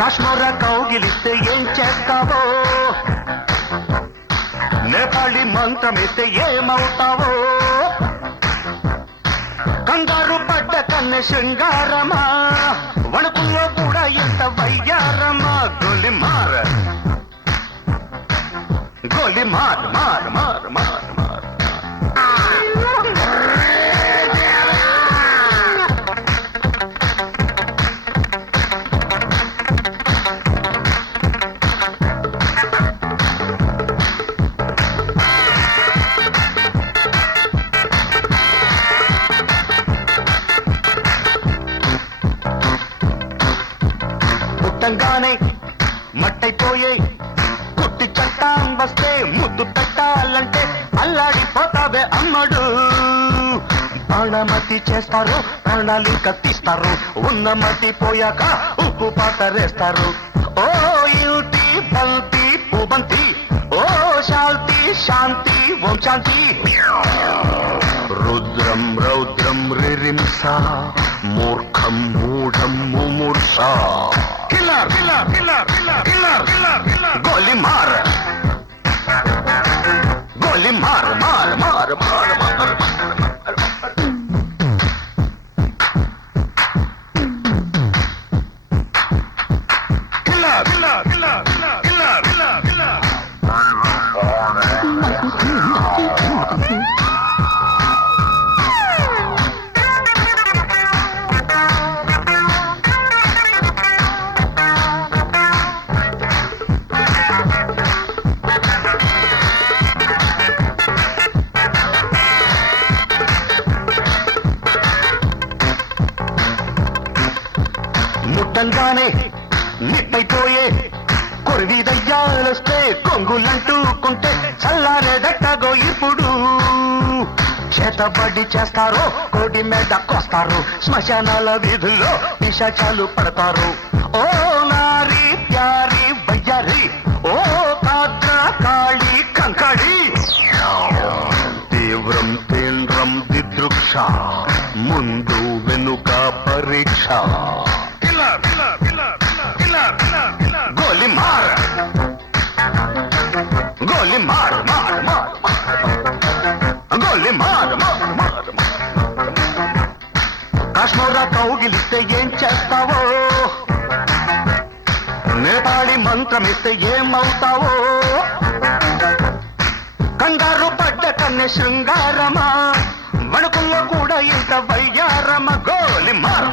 కాశ్మీర కౌగిలిస్తే ఏం చేస్తావో, నేపాళి మంత్రమిస్తే ఏమవుతావో, కంగారు పడ్డ కన్నె శృంగారమా, వణుకుల్లో కూడా ఎంత వయ్యారమా. గోలి మార్ గోలి మార్ మార్ మార్ మార్ మార్ పుట్టంగానే మట్టైపోయే కుట్టి చట్టాం వస్తే ముద్దు పెట్టాలంటే అల్లాడిపోతావే అమ్మడు. ప్రాణమతి చేస్తారు, ప్రాణాలు కత్తిస్తారు, ఉన్న మతి పోయాక ఉప్పు పాతరేస్తారు. ఓ యుతి బంతి పూబంతి, ఓ శాంతి శాంతి ఓం శాంతి. రుద్రం రౌద్రం రిరింస, మూర్ఖం మూఢం ముమూర్ష. Killer killer killer killer killer killer killer. గోలి మార్ గోలి మార్ మార్ మార్ మార్ మార్. Killer killer killer killer killer killer killer. ముట్టంగానే నిట్టయిపోయే కొరివి దయ్యాలొస్తే కొంగులంటూకుంటే చల్లారేదట్టగో ఇప్పుడు. చేతబడి చేస్తారు, కోడి మీద కొస్తారు, శ్మశానాల వీధుల్లో పిశాచాలు పడతారు. ఓ నారి ప్యారి వయ్యారి, ఓ కాద్ర కాళి కంకడి. తీవ్రం తీవ్రం దిదృక్ష, ముందు వెనుక పరీక్ష. గోలి మార్ గోలి మార్ మార్ మార్ గోలి మార్ మార్ మార్. కాశ్మీర కౌగిలిస్తే ఏం చేస్తావో, నేపాళి మంత్రమిస్తే ఏమవుతావో, కంగారు పడ్డ కన్నె శృంగారమా, వణుకుల్లో కూడా ఇంత వయ్యారమ. గోలి మార్